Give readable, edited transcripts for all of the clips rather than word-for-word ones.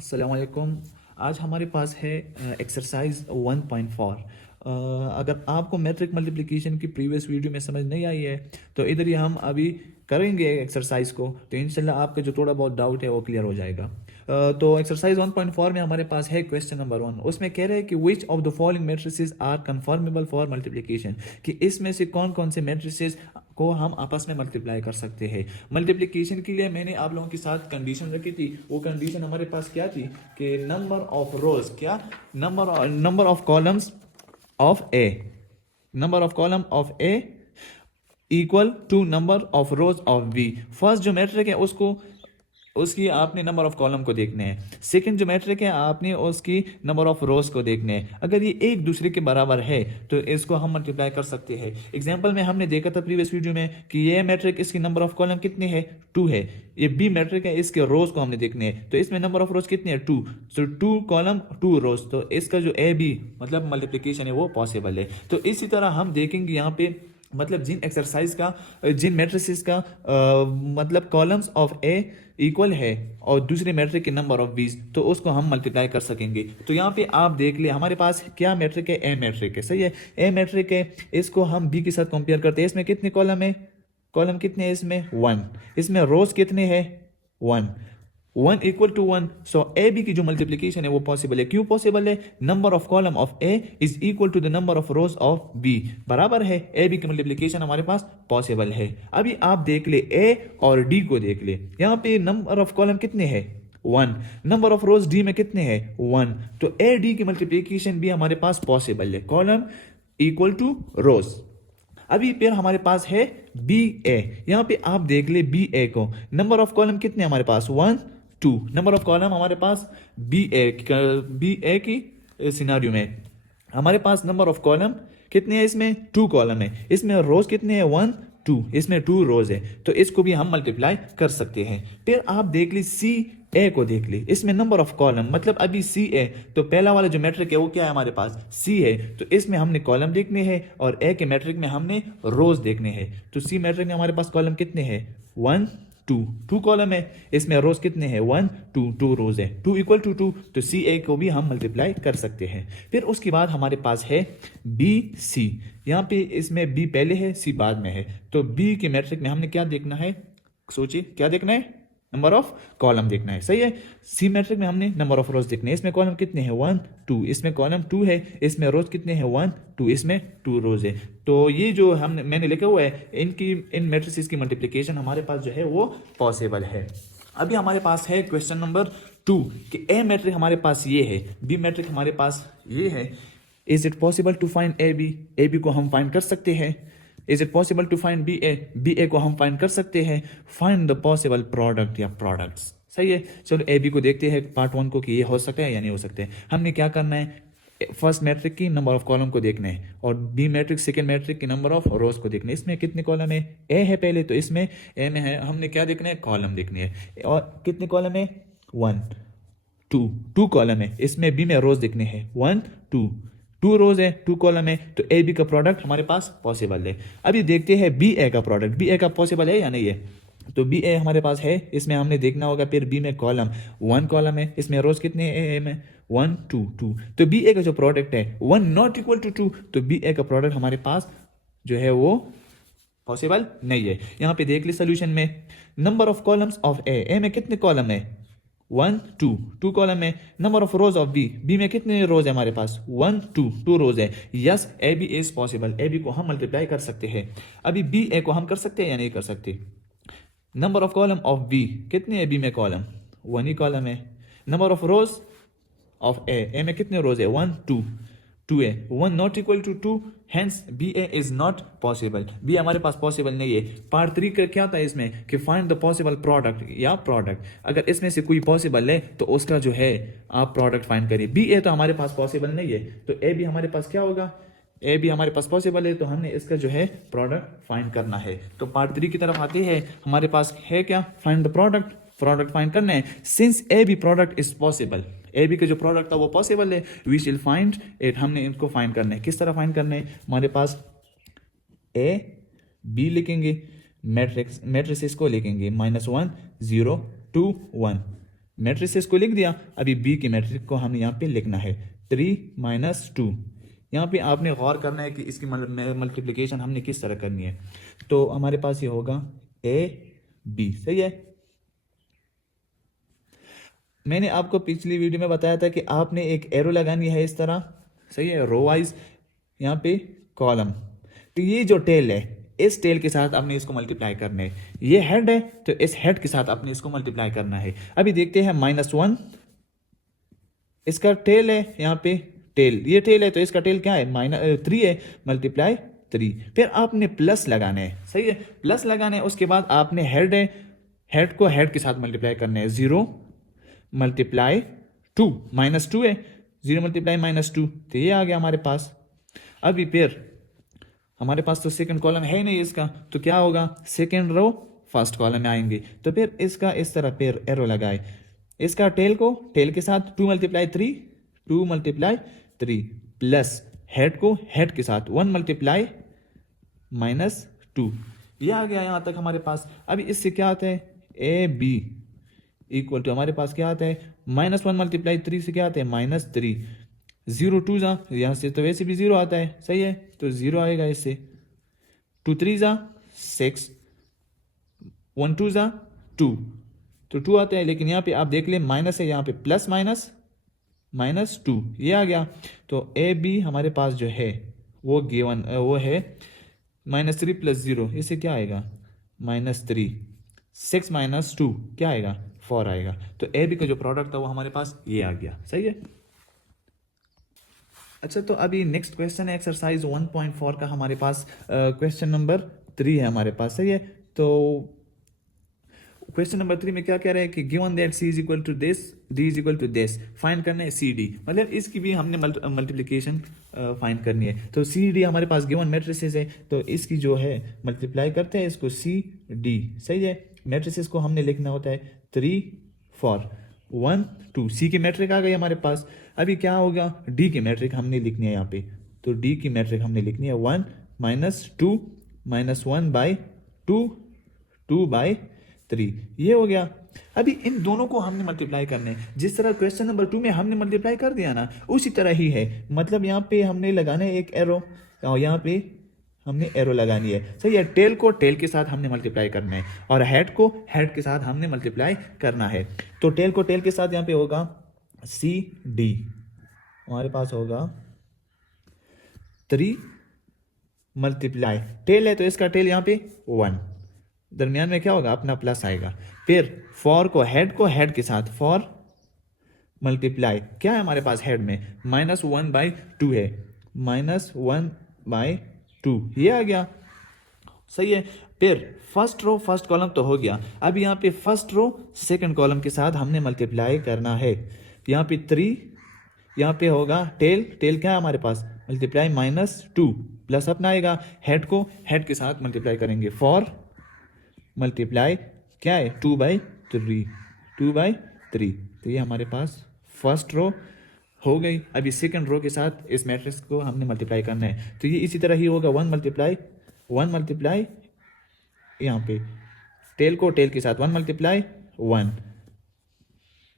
अस्सलाम वालेकुम। आज हमारे पास है एक्सरसाइज 1.4। अगर आपको मैट्रिक मल्टीप्लिकेशन की प्रीवियस वीडियो में समझ नहीं आई है तो इधर ही हम अभी करेंगे एक्सरसाइज को, तो इंशाल्लाह आपका जो थोड़ा बहुत डाउट है वो क्लियर हो जाएगा। तो एक्सरसाइज 1.4 में हमारे पास है क्वेश्चन नंबर 1। उसमें कह रहे हैं कि which of the following matrices are conformable for multiplication, कि इसमें से कौन कौन से मैट्रिसेस को हम आपस में मल्टीप्लाई कर सकते हैं। मल्टीप्लिकेशन के लिए मैंने आप लोगों के साथ कंडीशन रखी थी। वो कंडीशन हमारे पास क्या थी कि नंबर ऑफ रोज, क्या number of columns of A, number of column of A equal to number of rows of B. First जो मैट्रिक है उसको उसकी आपने नंबर ऑफ कॉलम को देखने हैं। सेकंड जो मैट्रिक है आपने उसकी नंबर ऑफ रोज को देखने हैं। अगर ये एक दूसरे के बराबर है तो इसको हम मल्टीप्लाई कर सकते हैं। एग्जांपल में हमने देखा था प्रीवियस वीडियो में कि ये मैट्रिक इसकी नंबर ऑफ कॉलम कितनी है, 2 है। ये बी मैट्रिक है, इसके रोज को हमने देखने हैं, तो इसमें नंबर ऑफ रोज कितनी है, 2। सो 2 कॉलम 2 रोज, तो इसका जो ए बी मतलब मल्टीप्लीकेशन है वो पॉसिबल है। तो इसी तरह हम देखेंगे यहाँ पे मतलब जिन एक्सरसाइज का जिन मैट्रिसेस का मतलब कॉलम्स ऑफ ए इक्वल है और दूसरे मैट्रिक के नंबर ऑफ 20, तो उसको हम मल्टीप्लाई कर सकेंगे। तो यहाँ पे आप देख ले हमारे पास क्या मैट्रिक है, ए मैट्रिक है, सही है। ए मैट्रिक है, इसको हम बी के साथ कंपेयर करते हैं। इसमें कितने कॉलम है, कॉलम कितने हैं इसमें, 1। इसमें रोज कितने हैं, 1। 1 equal to 1। So A B की जो मल्टीप्लीकेशन है वो पॉसिबल है। क्यों पॉसिबल है, number of column of A is equal to the number of rows of B, बराबर है। ए बी की मल्टीप्लीकेशन हमारे पास पॉसिबल है। अभी आप देख ले ए और डी को देख ले, यहाँ पे नंबर ऑफ कॉलम कितने हैं, 1। नंबर ऑफ रोज डी में कितने हैं, 1। तो ए डी की मल्टीप्लीकेशन भी हमारे पास पॉसिबल है, कॉलम इक्वल टू रोज। अभी फिर हमारे पास है बी ए, यहां पे आप देख ले बी ए को, नंबर ऑफ कॉलम कितने हमारे पास, 1 2। नंबर ऑफ कॉलम हमारे पास बी ए की सिनारियो में हमारे पास नंबर ऑफ कॉलम कितने हैं, इसमें 2 कॉलम है। इसमें रोज कितने हैं, 1 2, इसमें 2 रोज है, तो इसको भी हम मल्टीप्लाई कर सकते हैं। फिर आप देख ली सी ए को देख ली, इसमें नंबर ऑफ कॉलम मतलब अभी सी ए, तो पहला वाला जो मैट्रिक है वो क्या है हमारे पास, सी है, तो इसमें हमने कॉलम देखने हैं और ए के मैट्रिक में हमने रोज देखने हैं। तो सी मैट्रिक में हमारे पास कॉलम कितने हैं, 1 2, 2 कॉलम है, इसमें रोज कितने हैं, 1 2, 2 रोज है, 2 इक्वल टू 2, तो सी ए को भी हम मल्टीप्लाई कर सकते हैं। फिर उसके बाद हमारे पास है बी सी, यहाँ पे इसमें बी पहले है सी बाद में है, तो बी के मैट्रिक में हमने क्या देखना है, सोचिए क्या देखना है, नंबर ऑफ कॉलम देखना है, सही है। सी मैट्रिक में हमने नंबर ऑफ रोज देखने हैं। इसमें कॉलम कितने हैं, 1 2, इसमें कॉलम 2 है, इसमें रोज कितने हैं, 1 2, इसमें 2 रोज है। तो ये जो मैंने लिखा हुआ है इन मैट्रिसेस की मल्टीप्लिकेशन हमारे पास जो है वो पॉसिबल है। अभी हमारे पास है क्वेश्चन नंबर 2 कि ए मैट्रिक हमारे पास ये है, बी मैट्रिक हमारे पास ये है। Is it possible to find A B, A B को हम फाइंड कर सकते हैं। Is it possible to find B A, B A को हम फाइंड कर सकते हैं। फाइंड द पॉसिबल प्रोडक्ट या प्रोडक्ट्स, सही है। चलो ए बी को देखते हैं पार्ट 1 को कि ये हो सकता है या नहीं हो सकते हैं। हमने क्या करना है, फर्स्ट मैट्रिक की नंबर ऑफ कॉलम को देखना है और बी मैट्रिक सेकंड मैट्रिक की नंबर ऑफ रोज को देखना है। इसमें कितने कॉलम है, ए है पहले, तो इसमें ए में है, हमने क्या देखना है, कॉलम देखनी है। और कितने कॉलम है, 1 2, 2 कॉलम है। इसमें बी में रोज देखने हैं, 1 2, 2 रोज है, 2 कॉलम है, तो ए बी का प्रोडक्ट हमारे पास पॉसिबल है। अभी देखते हैं बी ए का प्रोडक्ट, बी ए का पॉसिबल है या नहीं है। तो बी ए हमारे पास है, इसमें हमने देखना होगा फिर बी में कॉलम 1 कॉलम है, इसमें रोज कितने हैं ए में, 1 2 2, तो बी ए का जो प्रोडक्ट है 1 नॉट इक्वल टू 2, तो बी ए का प्रोडक्ट हमारे पास जो है वो पॉसिबल नहीं है। यहाँ पे देख ली सोल्यूशन में number of columns of A में कितने कॉलम है, 1 2, 2 कॉलम में। Number of rows of B, B में कितने रोज है हमारे पास, 1 2, 2 रोज है। Yes A B is possible, A B को हम मल्टीप्लाई कर सकते हैं। अभी बी ए को हम कर सकते हैं या नहीं कर सकते। Number of column of B कितने है, बी में कॉलम 1 ही कॉलम है। Number of rows of A में कितने रोज है, 1 2, 2 है, 1 not equal to 2, hence B A is not possible, B हमारे पास पॉसिबल नहीं है। पार्ट 3 का क्या था इसमें कि फाइंड द पॉसिबल प्रोडक्ट या प्रोडक्ट, अगर इसमें से कोई पॉसिबल है तो उसका जो है आप प्रोडक्ट फाइंड करिए। बी ए तो हमारे पास पॉसिबल नहीं है, तो ए भी हमारे पास क्या होगा, ए भी हमारे पास पॉसिबल है, तो हमने इसका जो है प्रोडक्ट फाइंड करना है। तो पार्ट 3 की तरफ आते हैं, हमारे पास है क्या, find the product, product find करना है। Since A B product is possible, A B का जो प्रोडक्ट था वो पॉसिबल है, वी शिल फाइंड इट, हमने इनको फाइंड करना है। किस तरह फाइंड करना है, हमारे पास ए बी लिखेंगे, मैट्रिसेस को लिखेंगे -1 0 2 1, मैट्रिसेस को लिख दिया। अभी बी के मैट्रिक्स को हमें यहाँ पे लिखना है 3 - 2। यहाँ पे आपने गौर करना है कि इसकी मल्टीप्लिकेशन हमने किस तरह करनी है। तो हमारे पास ये होगा ए बी, सही है। मैंने आपको पिछली वीडियो में बताया था कि आपने एक एरो लगानी है इस तरह, सही है, रो वाइज, यहाँ पे कॉलम। तो ये जो टेल है, इस टेल के साथ आपने इसको मल्टीप्लाई करना है। ये हेड है तो इस हेड के साथ आपने इसको मल्टीप्लाई करना है। अभी देखते हैं -1 इसका टेल है, यहाँ पे टेल, ये टेल है तो इसका टेल क्या है, 3 है, मल्टीप्लाई 3। फिर आपने प्लस लगाना है, सही है, प्लस लगाना है। उसके बाद आपने हेड है, हेड को हेड के साथ मल्टीप्लाई करना है, 0 मल्टीप्लाई 2, -2 है, 0 मल्टीप्लाई -2, तो ये आ गया हमारे पास। अभी फिर हमारे पास तो सेकंड कॉलम है ही नहीं इसका, तो क्या होगा, सेकंड रो फर्स्ट कॉलम में आएंगे। तो फिर इसका इस तरह फिर एरो लगाए, इसका टेल को टेल के साथ 2 मल्टीप्लाई 3, 2 मल्टीप्लाई 3 प्लस हेड को हेड के साथ 1 मल्टीप्लाई -2। ये आ गया यहाँ तक हमारे पास। अभी इससे क्या आता है, ए बी इक्वल टू हमारे पास क्या आता है, -1 मल्टीप्लाई 3 से क्या आता है, -3। 0 2 जा, यहाँ से तो वैसे भी 0 आता है, सही है, तो 0 आएगा इससे। 2 3 जा 6, 1 2 जा 2, तो 2 आता है। लेकिन यहाँ पे आप देख लें माइनस है, यहाँ पे प्लस -2, ये आ गया। तो ए बी हमारे पास जो है वो गिवन वो है -3 + 0, इससे क्या आएगा, -3। 6 - 2 क्या आएगा, 4 आएगा। तो ए बी का जो प्रोडक्ट था वो हमारे पास ये आ गया, सही है। अच्छा, तो अभी नेक्स्ट क्वेश्चन है एक्सरसाइज 1.4 का हमारे पास क्वेश्चन नंबर 3 है हमारे पास, सही है। तो क्वेश्चन नंबर 3 में क्या कह रहा है कि given that C = this, D = this, find करना है CD, मतलब इसकी भी हमने मल्टीप्लिकेशन फाइंड करनी है। तो CD हमारे पास गिवन मैट्रिसेस है, तो इसकी जो है मल्टीप्लाई करते हैं इसको CD, सही है। मैट्रिसेस को हमने लिखना होता है 3 4 1 2, C की मैट्रिक आ गई हमारे पास। अभी क्या होगा, D की मैट्रिक हमने लिखनी है यहाँ पे, तो D की मैट्रिक हमने लिखनी है 1 - 2 -1/2 2/3, ये हो गया। अभी इन दोनों को हमने मल्टीप्लाई करना है, जिस तरह क्वेश्चन नंबर 2 में हमने मल्टीप्लाई कर दिया ना, उसी तरह ही है। मतलब यहाँ पे हमने लगाना है एक एरो, और यहाँ पे हमने एरो लगानी है, सही है। टेल को टेल के साथ हमने मल्टीप्लाई करना है, और हेड को हेड के साथ हमने मल्टीप्लाई करना है। तो टेल को टेल के साथ यहाँ पे होगा CD, हमारे पास होगा 3 मल्टीप्लाई, टेल है तो इसका टेल यहाँ पे 1, दरमियान में क्या होगा, अपना प्लस आएगा। फिर 4 को हेड के साथ 4 मल्टीप्लाई, क्या है हमारे पास हेड में, -1/2 है, -1/2, ये आ गया, सही है। फिर फर्स्ट रो फर्स्ट कॉलम तो हो गया। अब यहाँ पे फर्स्ट रो सेकंड कॉलम के साथ हमने मल्टीप्लाई करना है। यहाँ पे 3, यहाँ पे होगा टेल क्या है हमारे पास, मल्टीप्लाई -2 प्लस अपना आएगा, हेड को हेड के साथ मल्टीप्लाई करेंगे, 4 मल्टीप्लाई क्या है 2/3, तो ये हमारे पास फर्स्ट रो हो गई। अभी सेकंड रो के साथ इस मैट्रिक्स को हमने मल्टीप्लाई करना है, तो ये इसी तरह ही होगा, 1 मल्टीप्लाई यहाँ पे टेल को टेल के साथ 1 मल्टीप्लाई 1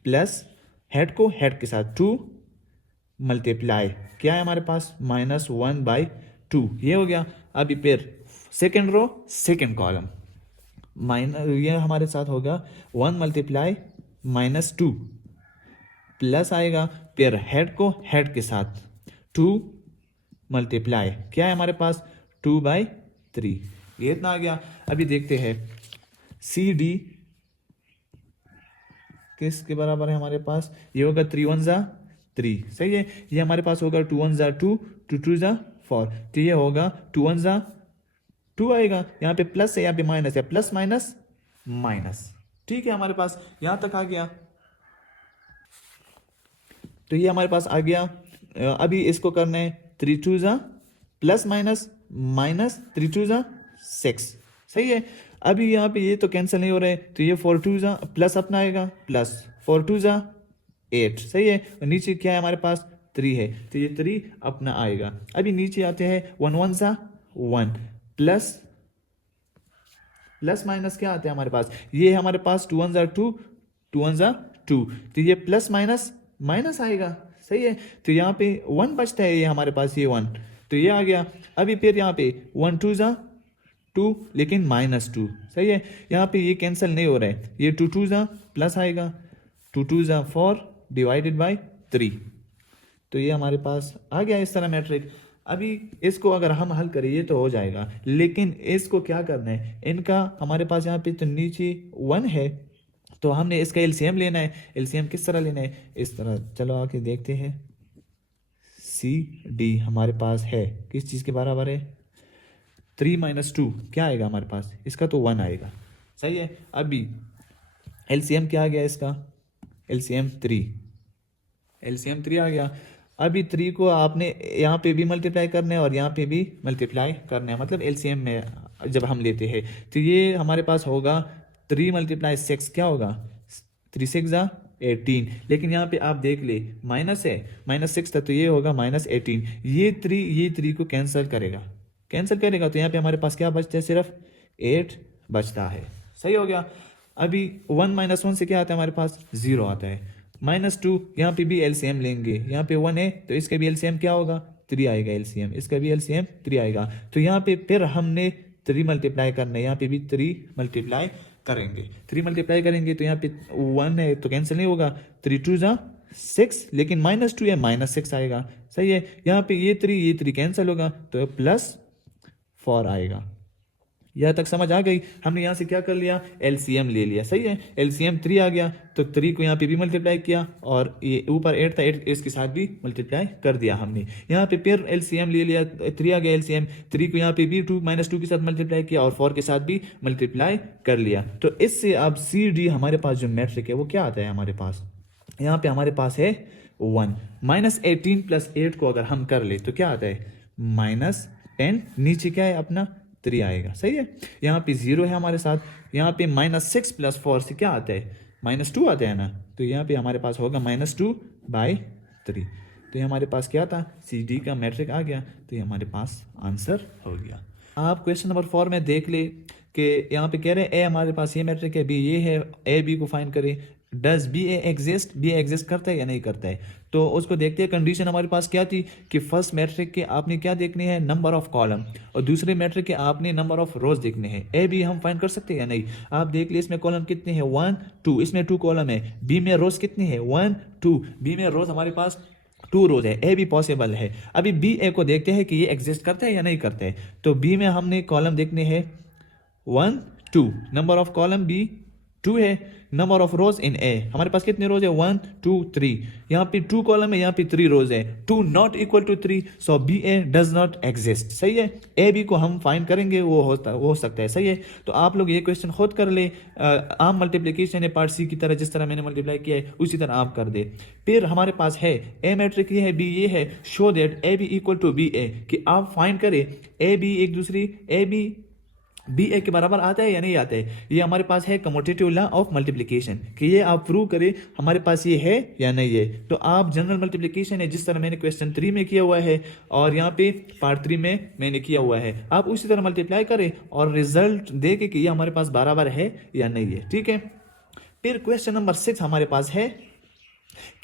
प्लस हेड को हेड के साथ 2 मल्टीप्लाई क्या है हमारे पास, -1/2, ये हो गया। अभी फिर सेकंड रो सेकंड कॉलम ये हमारे साथ होगा 1 मल्टीप्लाई -2 प्लस आएगा, फिर हेड को हेड के साथ 2 मल्टीप्लाई क्या है हमारे पास, 2/3, ये इतना आ गया। अभी देखते हैं CD किसके बराबर है हमारे पास, ये होगा 3 1 जा 3, सही है। ये हमारे पास होगा 2 1 जा 2 2 2 जा 4, तो ये होगा 2 1 जा 2 आएगा। यहाँ पे प्लस है, यहाँ पे माइनस है, प्लस माइनस, ठीक है, हमारे पास यहाँ तक आ गया। तो ये हमारे पास आ गया। अभी इसको करना है 3 2 जा प्लस माइनस 3 2 जा 6, सही है। अभी यहाँ पे ये तो कैंसिल नहीं हो रहा है, तो ये 4 2 जा प्लस अपना आएगा, प्लस 4 2 जा 8, सही है। और नीचे क्या है हमारे पास, 3 है, तो ये 3 अपना आएगा। अभी नीचे आते हैं 1 1 जा 1 प्लस माइनस क्या आते हैं हमारे पास, ये हमारे पास 2 1 जा 2 2 1 जा 2, तो ये प्लस माइनस माइनस आएगा, सही है। तो यहाँ पे 1 बचता है, ये हमारे पास ये 1, तो ये आ गया। अभी फिर यहाँ पे 1 2 जा 2, लेकिन -2, सही है। यहाँ पे ये कैंसिल नहीं हो रहा है, ये 2 2 जा प्लस आएगा, 2 2 जा 4 डिवाइडेड बाई 3, तो ये हमारे पास आ गया इस तरह मैट्रिक। अभी इसको अगर हम हल करें ये तो हो जाएगा, लेकिन इसको क्या करना है, इनका हमारे पास यहाँ पे तो नीचे 1 है, तो हमने इसका एलसीएम लेना है। एलसीएम किस तरह लेना है, इस तरह, चलो आके देखते हैं। सी डी हमारे पास है किस चीज़ के बराबर है, 3 - 2 क्या आएगा हमारे पास, इसका तो 1 आएगा, सही है। अभी एलसीएम क्या आ गया इसका, एलसीएम 3, एलसीएम 3 आ गया। अभी 3 को आपने यहाँ पे भी मल्टीप्लाई करना है और यहाँ पे भी मल्टीप्लाई करना है, मतलब एलसीएम में जब हम लेते हैं तो ये हमारे पास होगा 3 × 6 क्या होगा, 3 6 जा 18, लेकिन यहाँ पे आप देख ले माइनस है, -6 था तो ये होगा -18, ये 3 को कैंसिल करेगा, तो यहाँ पे हमारे पास क्या बचता है, सिर्फ 8 बचता है, सही हो गया। अभी 1 - 1 से क्या आता है हमारे पास, 0 आता है। -2 यहाँ पे भी एलसीएम लेंगे, यहाँ पे 1 है तो इसका भी एलसीएम क्या होगा, 3 आएगा एलसीएम, इसका भी एलसीएम 3 आएगा। तो यहाँ पे फिर हमने 3 मल्टीप्लाई करना है, यहाँ पे भी 3 मल्टीप्लाई करेंगे, 3 मल्टीप्लाई करेंगे तो यहाँ पे 1 है तो कैंसिल नहीं होगा, 3 2 जा 6, लेकिन -2 है -6 आएगा, सही है। यहाँ पे ये 3 कैंसिल होगा तो +4 आएगा। यह तक समझ आ गई। हमने यहाँ से क्या कर लिया, एलसीएम ले लिया, सही है। एलसीएम 3 आ गया तो 3 को यहाँ पे भी मल्टीप्लाई किया और ये ऊपर 8 था, 8 इसके साथ भी मल्टीप्लाई कर दिया हमने। यहाँ पे फिर एलसीएम ले लिया, 3 आ गया एलसीएम, 3 को यहाँ पे भी 2 - 2 के साथ मल्टीप्लाई किया और 4 के साथ भी मल्टीप्लाई कर लिया। तो इससे अब सी डी हमारे पास जो मैट्रिक है वो क्या आता है हमारे पास, यहाँ पे हमारे पास है 1, -18 + 8 को अगर हम कर ले तो क्या आता है, -10, नीचे क्या है अपना 3 आएगा, सही है। यहाँ पे 0 है हमारे साथ, यहाँ पे -6 + 4 से क्या आता है, -2 आता है ना, तो यहाँ पे हमारे पास होगा -2/3, तो ये हमारे पास क्या था, सी डी का मैट्रिक आ गया, तो ये हमारे पास आंसर हो गया। आप क्वेश्चन नंबर 4 में देख ले कि यहाँ पे कह रहे हैं ए हमारे पास ये मैट्रिक है, बी ये है, ए बी को फाइंड करें। Does B A exist, B exist करता है या नहीं करता है, तो उसको देखते हैं। कंडीशन हमारे पास क्या थी कि फर्स्ट मैट्रिक के आपने क्या देखने हैं, नंबर ऑफ कॉलम, और दूसरे मैट्रिक के आपने नंबर ऑफ रोज देखने हैं। ए बी हम फाइंड कर सकते हैं या नहीं, आप देख लिए इसमें कॉलम कितने हैं, 1 2, इसमें 2 कॉलम है। बी में रोज कितनी है, 1 2, बी में रोज हमारे पास 2 रोज है, ए भी पॉसिबल है। अभी बी ए को देखते हैं कि ये एग्जिस्ट करता है या नहीं करता है, तो बी में हमने कॉलम देखने हैं 1 2, नंबर ऑफ कॉलम बी 2 है, नंबर ऑफ रोज इन ए हमारे पास कितने रोज है, 1 2 3, यहाँ पे 2 कॉलम है, यहाँ पे 3 रोज है, 2 not equal to 3, so B A does not exist, सही है। ए बी को हम फाइंड करेंगे, वो हो सकता है, सही है। तो आप लोग ये क्वेश्चन खुद कर ले, आम मल्टीप्लिकेशन है पार्ट सी की तरह, जिस तरह मैंने मल्टीप्लाई किया है उसी तरह आप कर दे। फिर हमारे पास है ए मैट्रिक ये है, बी ये है, show that A B equal to B A, कि आप फाइंड करें ए बी एक दूसरी, ए बी बी ए के बराबर आता है या नहीं आता है। ये हमारे पास है कम्यूटेटिव लॉ ऑफ मल्टीप्लिकेशन, कि ये आप प्रूव करें हमारे पास ये है या नहीं है। तो आप जनरल मल्टीप्लिकेशन है जिस तरह मैंने क्वेश्चन 3 में किया हुआ है और यहाँ पे पार्ट 3 में मैंने किया हुआ है, आप उसी तरह मल्टीप्लाई करें और रिजल्ट देखें कि ये हमारे पास बराबर है या नहीं है, ठीक है। फिर क्वेश्चन नंबर 6 हमारे पास है,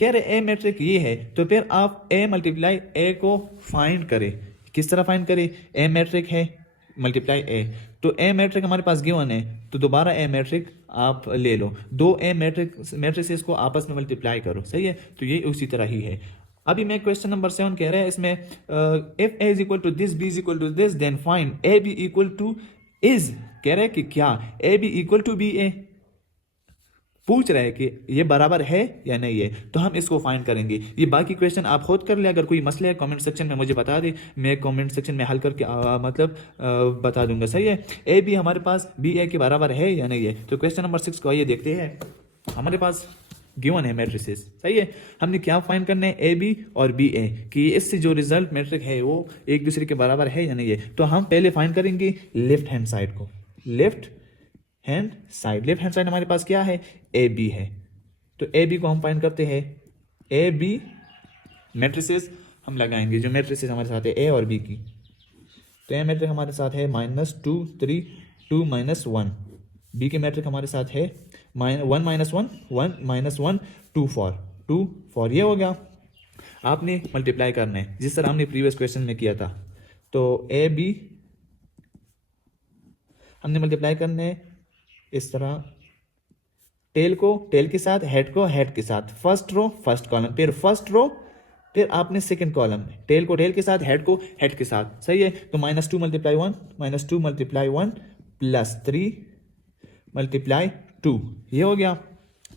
कह रहे ए मैट्रिक ये है, तो फिर आप ए मल्टीप्लाई ए को फाइंड करें। किस तरह फाइंड करें, ए मैट्रिक है मल्टीप्लाई ए, तो ए मैट्रिक हमारे पास गिवन है, तो दोबारा ए मैट्रिक आप ले लो, 2 ए मैट्रिक्स को आपस में मल्टीप्लाई करो, सही है। तो ये उसी तरह ही है। अभी मैं क्वेश्चन नंबर 7 कह रहा है, इसमें if A is equal to this, B is equal to this, then find A B equal to is, कह रहा है कि क्या A B equal to B A, पूछ रहा है कि ये बराबर है या नहीं है, तो हम इसको फाइंड करेंगे। ये बाकी क्वेश्चन आप खुद कर ले, अगर कोई मसला है कमेंट सेक्शन में मुझे बता दे, मैं कमेंट सेक्शन में हल करके बता दूंगा, सही है। ए बी हमारे पास बी ए के बराबर है या नहीं है, तो क्वेश्चन नंबर 6 को आइए देखते हैं। हमारे पास गिवन है मैट्रिसेस, सही है। हमने क्या फाइंड करना है, ए बी और बी ए, कि इससे जो रिजल्ट मैट्रिक है वो एक दूसरे के बराबर है या नहीं है। तो हम पहले फाइंड करेंगे लेफ्ट हैंड साइड को, लेफ्ट हैंड साइड हमारे पास क्या है, ए बी है, तो ए बी को हम फाइंड करते हैं। ए बी मैट्रिसेस हम लगाएंगे, जो मैट्रिसेस हमारे साथ है ए और बी की, तो ए मैट्रिक हमारे साथ है -2 3 2 -1, बी के मैट्रिक हमारे साथ है one minus one, one minus one, 2 4 ये हो गया। आपने मल्टीप्लाई करना है जिस तरह हमने प्रीवियस क्वेश्चन में किया था। तो ए बी हमने मल्टीप्लाई करने हैं इस तरह, टेल को टेल के साथ, हेड को हेड के साथ, फर्स्ट रो फर्स्ट कॉलम, फिर फर्स्ट रो, फिर आपने सेकंड कॉलम में टेल को टेल के साथ, हेड को हेड के साथ। सही है। तो -2 मल्टीप्लाई 1, -2 मल्टीप्लाई 1 प्लस 3 मल्टीप्लाई 2 ये हो गया।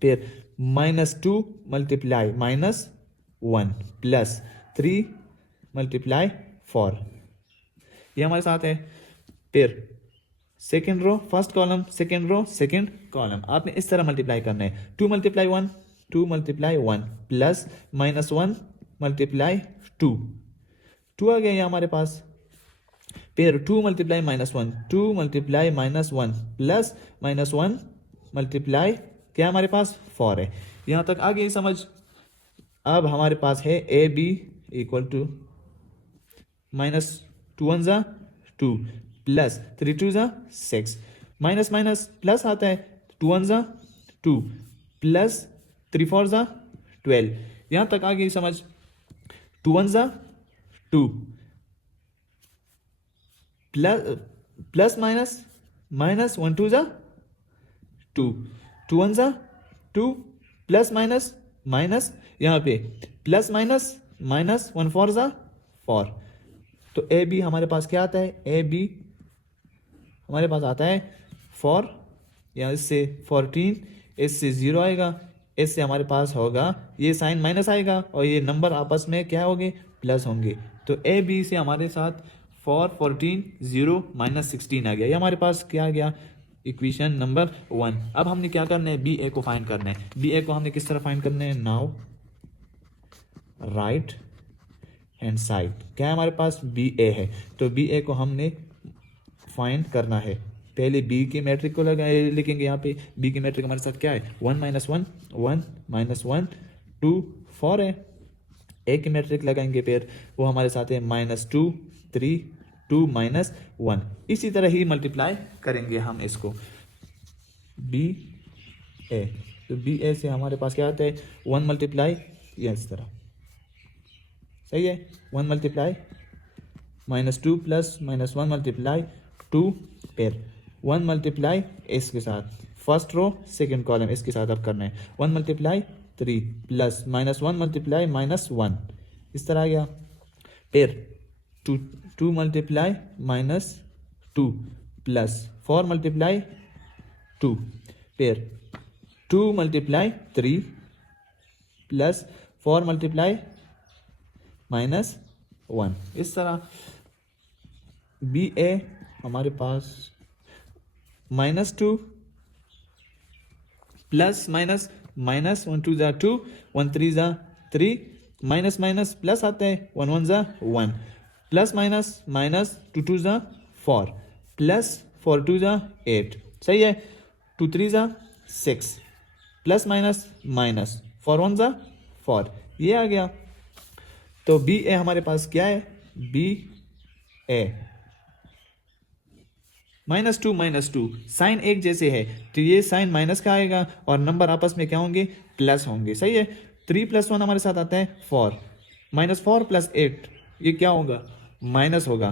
फिर -2 मल्टीप्लाई -1 प्लस 3 मल्टीप्लाई 4 ये हमारे साथ है। फिर second row first column, second row second column, आपने इस तरह मल्टीप्लाई करना है। 2 मल्टीप्लाई 1, 2 मल्टीप्लाई 1 प्लस -1 मल्टीप्लाई 2 आ गया ये हमारे पास। फिर 2 मल्टीप्लाई -1, 2 मल्टीप्लाई -1 प्लस -1 मल्टीप्लाई क्या हमारे पास 4 है। यहाँ तक आ गई समझ। अब हमारे पास है ए बी इक्वल टू -2 1 ज़ा 2 प्लस 3 2 ज़ा 6, माइनस माइनस प्लस आता है, 2 1 ज़ा 2 प्लस 3 4 ज़ा 12। यहाँ तक आ गई समझ। 2 1 ज़ा 2 प्लस माइनस माइनस 1 2 ज़ा 2, 2 1 ज़ा 2 प्लस माइनस माइनस, यहाँ पे प्लस माइनस माइनस 1 4 ज़ा 4। तो ए बी हमारे पास क्या आता है, ए बी हमारे पास आता है 4, यहाँ इससे 14, इससे 0 आएगा, इससे हमारे पास होगा ये साइन माइनस आएगा और ये नंबर आपस में क्या होंगे, प्लस होंगे। तो ए बी से हमारे साथ 4 14 0 -16 आ गया। ये हमारे पास क्या आ गया, इक्वेशन नंबर 1। अब हमने क्या करना है, बी ए को फाइंड करना है। बी ए को हमने किस तरह फाइंड करना है, नाउ राइट हैंड साइड क्या है हमारे पास, बी ए है। तो बी ए को हमने फाइंड करना है। पहले बी की मैट्रिक को लिखेंगे। यहाँ पे बी की मैट्रिक हमारे साथ क्या है, 1 -1 1 -1 2 4 है। ए की मैट्रिक लगाएंगे, फिर वो हमारे साथ है -2 3 2 -1। इसी तरह ही मल्टीप्लाई करेंगे हम इसको बी ए। तो बी ए से हमारे पास क्या आता है, 1 मल्टीप्लाई ये इस तरह, सही है। 1 मल्टीप्लाई -2 प्लस -1 मल्टीप्लाई 2, फिर 1 मल्टीप्लाई इसके साथ फर्स्ट रो सेकंड कॉलम इसके साथ अब करना है। 1 मल्टीप्लाई 3 प्लस -1 मल्टीप्लाई -1 इस तरह आ गया। फिर 2 मल्टीप्लाई -2 प्लस 4 मल्टीप्लाई 2, फिर 2 मल्टीप्लाई 3 प्लस 4 मल्टीप्लाई -1 इस तरह। बी ए हमारे पास -2 प्लस माइनस माइनस 1 2 ज़ा 2 1 3 ज़ा 3 माइनस माइनस प्लस आते हैं 1 1 ज़ा 1 प्लस माइनस माइनस 2 2 ज़ा 4 प्लस 4 2 ज़ा 8, सही है। 2 3 ज़ा 6 प्लस माइनस माइनस 4 1 ज़ा 4 ये आ गया। तो बी ए हमारे पास क्या है, बी ए -2 साइन एक जैसे है तो ये साइन माइनस का आएगा और नंबर आपस में क्या होंगे, प्लस होंगे, सही है। 3 + 1 हमारे साथ आता है 4, -4 + 8 ये क्या होगा, माइनस होगा।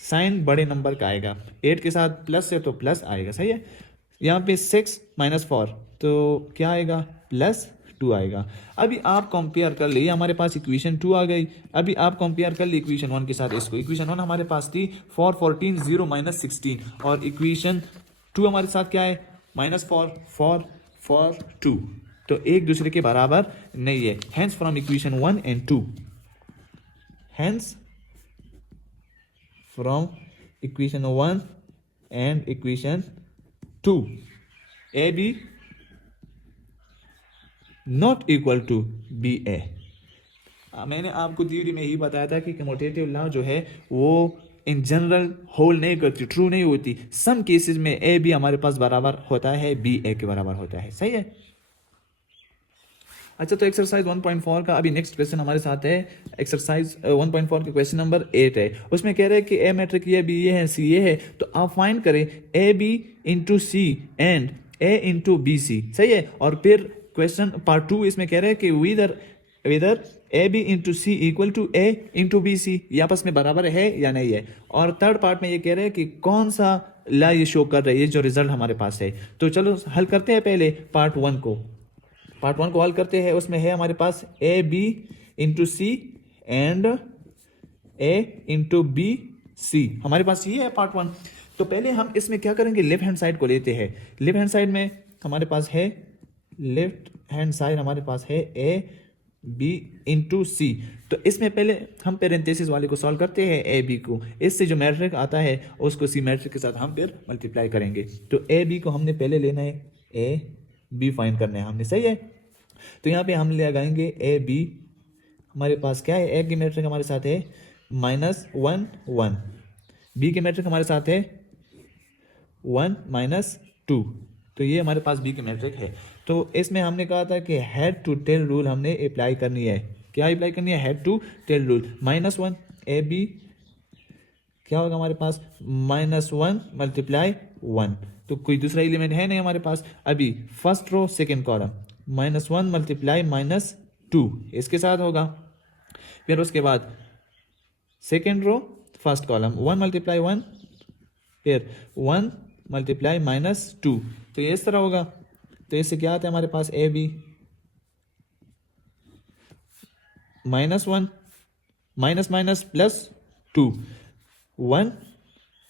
साइन बड़े नंबर का आएगा, 8 के साथ प्लस है तो प्लस आएगा, सही है। यहाँ पे 6 - 4 तो क्या आएगा, +2 आएगा। अभी आप कंपेयर कर लिए, हमारे पास इक्वेशन 2 आ गई। अभी आप कंपेयर कर लिए इक्वेशन 1 के साथ इसको। इक्वेशन 1 हमारे पास थी 4 14 0 -16 और इक्वेशन 2 हमारे साथ क्या है, -4 4 4 2, तो एक दूसरे के बराबर नहीं है। Hence from equation 1 and 2, hence from equation 1 and equation 2 A B not equal to B A. मैंने आपको थ्योरी में ही बताया था कि कम्यूटेटिव लॉ जो है वो इन जनरल होल्ड नहीं करती, ट्रू नहीं होती। सम केसेस में ए बी हमारे पास बराबर होता है, बी ए के बराबर होता है, सही है। अच्छा, तो एक्सरसाइज 1.4 का अभी नेक्स्ट क्वेश्चन हमारे साथ है। एक्सरसाइज 1.4 के क्वेश्चन नंबर 8 है। उसमें कह रहे हैं कि ए मैट्रिक ये बी ये है, सी ये है, तो आप फाइंड करें A B into C and A into B C, सही है। और फिर क्वेश्चन पार्ट 2 इसमें कह रहे हैं कि whether A B into C equal to A into B C, ये आपस में बराबर है या नहीं है। और थर्ड पार्ट में ये कह रहे हैं कि कौन सा ला ये शो कर रहा है, ये जो रिजल्ट हमारे पास है। तो चलो हल करते हैं पहले पार्ट 1 को। पार्ट 1 को हल करते हैं। उसमें है हमारे पास A B into C and A into B C, हमारे पास ये है पार्ट 1। तो पहले हम इसमें क्या करेंगे, लेफ्ट हैंड साइड को लेते हैं। लेफ्ट हैंड साइड में हमारे पास है, लेफ्ट हैंड साइड हमारे पास है ए बी इंटू सी। तो इसमें पहले हम पेरेंथेसिस वाले को सॉल्व करते हैं, ए बी को। इससे जो मैट्रिक आता है उसको सी मैट्रिक के साथ हम फिर मल्टीप्लाई करेंगे। तो ए बी को हमने पहले लेना है, ए बी फाइंड करना है हमने, सही है। तो यहाँ पे हम ले लगाएंगे ए बी, हमारे पास क्या है, ए की मैट्रिक हमारे साथ है -1 1, बी की मैट्रिक हमारे साथ है 1 -2। तो ये हमारे पास बी की मैट्रिक है। तो इसमें हमने कहा था कि हेड टू टेल रूल हमने अप्लाई करनी है। क्या अप्लाई करनी है, head to tail rule. -1 A B क्या होगा हमारे पास, -1 × 1। तो कोई दूसरा एलिमेंट है नहीं हमारे पास। अभी फर्स्ट रो सेकेंड कॉलम, -1 × -2 इसके साथ होगा। फिर उसके बाद सेकेंड रो फर्स्ट कॉलम 1 × 1, फिर 1 × -2। तो ये इस तरह होगा। तो इससे क्या आता है हमारे पास, ए बी -1 +-++2 1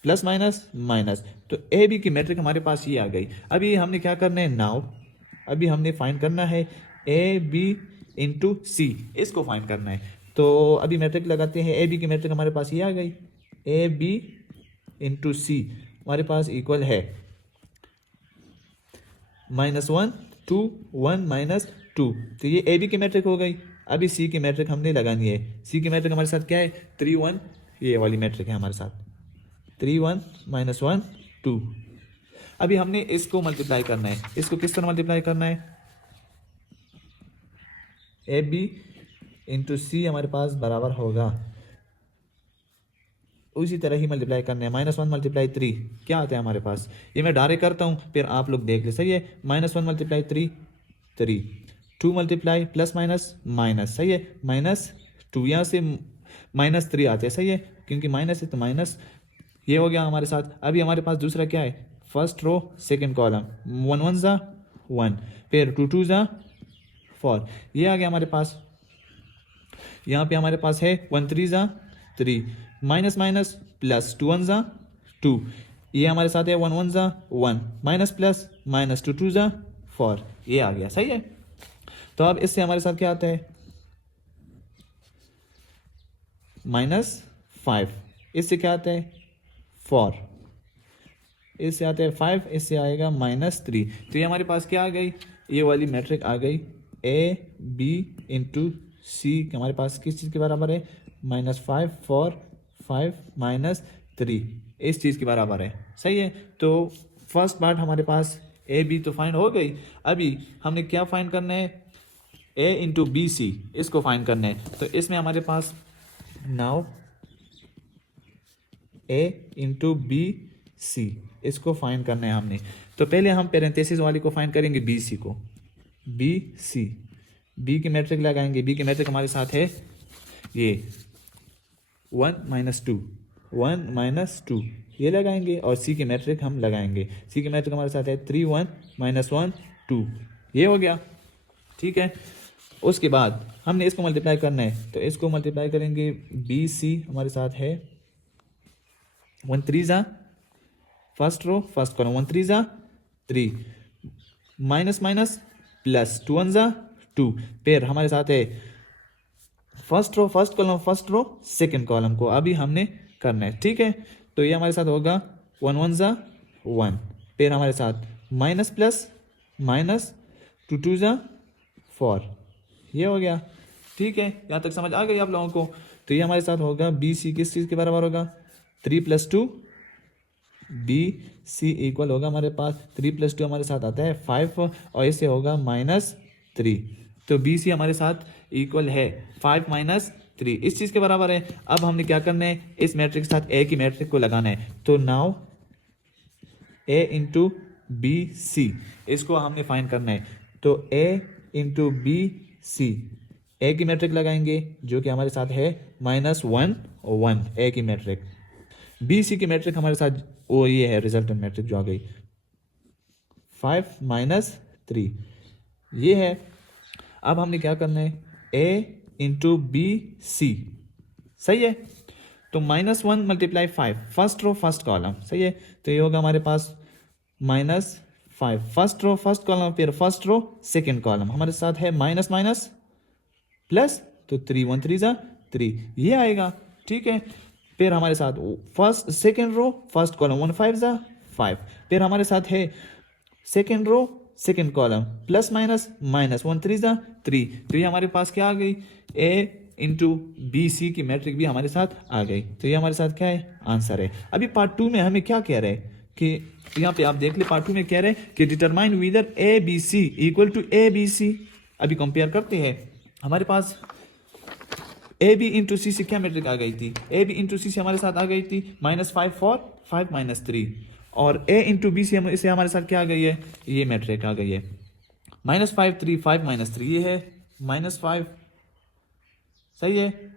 +-। तो ए बी की मैट्रिक हमारे पास ये आ गई। अभी हमने क्या करना है, नाउ अभी हमने फाइंड करना है ए बी इंटू सी, इसको फाइंड करना है। तो अभी मैट्रिक लगाते हैं। ए बी की मैट्रिक हमारे पास ये आ गई, ए बी इंटू सी हमारे पास इक्वल है -1 2 1 -2। तो ये ए बी की मैट्रिक हो गई। अभी सी की मैट्रिक हमने लगानी है। सी की मैट्रिक हमारे साथ क्या है, 3 1, ये वाली मैट्रिक है हमारे साथ, 3 1 -1 2। अभी हमने इसको मल्टीप्लाई करना है। इसको किस तरह मल्टीप्लाई करना है, ए बी इंटू सी हमारे पास बराबर होगा, उसी तरह ही मल्टीप्लाई करना है। -1 × 3 क्या आता है हमारे पास, ये मैं डायरेक्ट करता हूँ फिर आप लोग देख ले, सही है। -1 × 3 3, 2 ++-, सही है, -2 यहाँ से -3 आते हैं, सही है, क्योंकि माइनस है तो माइनस, ये हो गया हमारे साथ। अभी हमारे पास दूसरा क्या है, फर्स्ट रो सेकेंड कॉलम 1 1 ज़ा 1, फिर 2 2 ज़ा 4, ये आ गया हमारे पास। यहाँ पे हमारे पास है 1 3 ज़ा 3, -+ 2 1 ज़ा 2, ये हमारे साथ है 1 1 ज़ा 1, -+ 2 2 ज़ा 4, ये आ गया, सही है। तो अब इससे हमारे साथ क्या आता है, -5, इससे क्या आता है 4, इससे आता है 5, इससे आएगा -3। तो ये हमारे पास क्या आ गई, ये वाली मैट्रिक आ गई, ए बी इंटू सी हमारे पास किस चीज़ के बराबर है, -5 4 5 -3, इस चीज़ के बराबर है, सही है। तो फर्स्ट पार्ट हमारे पास ए बी तो फाइंड हो गई। अभी हमने क्या फाइंड करना है, ए इंटू बी सी, इसको फाइंड करना है। तो इसमें हमारे पास नाउ ए इंटू बी सी, इसको फाइंड करना है हमने। तो पहले हम पेरेंथेसिस वाली को फाइंड करेंगे, बी सी को, बी सी, बी की मैट्रिक लगाएंगे। बी की मैट्रिक हमारे साथ है ये 1 -2 1 -2, ये लगाएंगे। और सी की मैट्रिक हम लगाएंगे। सी की मैट्रिक हमारे साथ है 3 1 -1 2, ये हो गया, ठीक है। उसके बाद हमने इसको मल्टीप्लाई करना है, तो इसको मल्टीप्लाई करेंगे। बी सी हमारे साथ है 1 3 ज़ा फर्स्ट रो फर्स्ट कॉलम 1 3 ज़ा 3, -+ 2 1 ज़ा 2, फिर हमारे साथ है first row first column first row second column को अभी हमने करना है, ठीक है। तो ये हमारे साथ होगा 1 1 ज़ा 1, फिर हमारे साथ -+ 2 2 ज़ा 4, ये हो गया, ठीक है। यहाँ तक समझ आ गई आप लोगों को। तो ये हमारे साथ होगा बी सी किस चीज़ के बराबर होगा, 3 + 2, बी सी इक्वल होगा हमारे पास 3 + 2 हमारे साथ आता है 5, और इससे होगा -3। तो बी सी हमारे साथ इक्वल है 5 -3, इस चीज़ के बराबर है। अब हमने क्या करना है, इस मैट्रिक के साथ ए की मैट्रिक को लगाना है। तो नाउ ए इंटू बी सी, इसको हमने फाइंड करना है। तो ए इंटू बी सी, ए की मैट्रिक लगाएंगे जो कि हमारे साथ है -1 1, ए की मैट्रिक। बी सी की मैट्रिक हमारे साथ वो ये है रिजल्टेंट मैट्रिक जो आ गई 5 - 3, ये है। अब हमने क्या करना है, ए इंटू बी सी, सही है। तो -1 × 5, फर्स्ट रो फर्स्ट कॉलम, सही है। तो ये होगा हमारे पास -5, फर्स्ट रो फर्स्ट कॉलम, फिर फर्स्ट रो सेकेंड कॉलम, हमारे साथ है माइनस माइनस प्लस, तो 3 1 3 = 3, ये आएगा, ठीक है। फिर हमारे साथ first second row first column 1 5 = 5, फिर हमारे साथ है second row second column plus minus minus 1 3 = 3, तो ये हमारे पास क्या आ गई, ए इंटू बी सी की मैट्रिक भी हमारे साथ आ गई। तो ये हमारे साथ क्या है, आंसर है। अभी पार्ट 2 में हमें क्या कह रहे हैं कि यहाँ पे आप देख ले, पार्ट 2 में कह रहे हैं कि determine whether A B C equal to A B C. अभी कंपेयर करते हैं, हमारे पास ए बी इंटू सी से क्या मैट्रिक आ गई थी, ए बी इंटू सी से हमारे साथ आ गई थी -5 4 5 - 3, और ए इंटू बी से हमारे साथ क्या आ गई है, ये मैट्रिक आ गई है -5 3 5 - 3, ये है -5, सही है।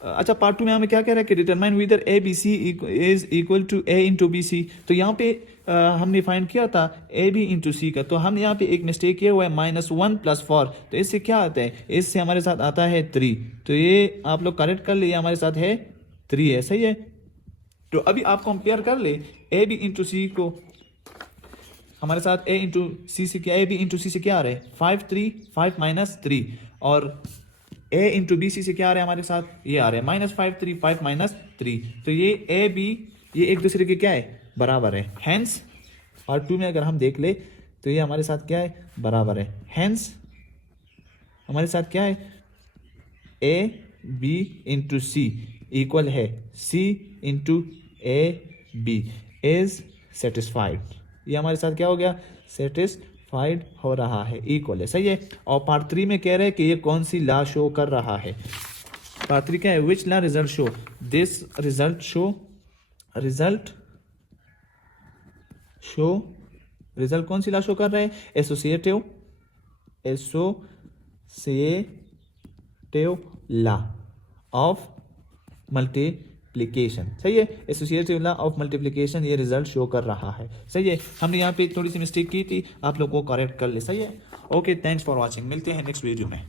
अच्छा, पार्ट 2 में हमें क्या कह रहा है कि determine whether A B C is equal to A into B C. तो यहाँ पे हमने फाइंड किया था ए बी इंटू सी का, तो हमने यहाँ पे एक मिस्टेक किया हुआ है -1 + 4, तो इससे क्या आता है, इससे हमारे साथ आता है 3, तो ये आप लोग करेक्ट कर ले, हमारे साथ है 3 है, सही है। तो अभी आप कंपेयर कर ले ए बी इंटू सी को, हमारे साथ ए इंटू सी से क्या, ए बी इंटू सी से क्या आ रहा है 5 3 5 - 3, और ए इंटू बी सी से क्या आ रहा है हमारे साथ, ये आ रहा है -5 3 5 - 3, तो ये ए बी ये एक दूसरे के क्या है, बराबर है। हैंस पार्ट 2 में अगर हम देख ले तो ये हमारे साथ क्या है, बराबर है। हैंस हमारे साथ क्या है, A B into C equal है C into A B is satisfied, ये हमारे साथ क्या हो गया, सेटिस्फाइड हो रहा है, इक्वल है, सही है। और पार्ट 3 में कह रहे हैं कि ये कौन सी लॉ शो कर रहा है, पार्ट 3 क्या है, which law result show this, result show result कौन सी लॉ शो कर रहे हैं, एसोसिएटिव लॉ ऑफ मल्टीप्लिकेशन, सही है। एसोसिएटिव लॉ ऑफ मल्टीप्लिकेशन ये रिजल्ट शो कर रहा है, सही है। हमने यहाँ पे थोड़ी सी मिस्टेक की थी, आप लोग को करेक्ट कर ले, सही है। ओके, थैंक्स फॉर वॉचिंग, मिलते हैं नेक्स्ट वीडियो में।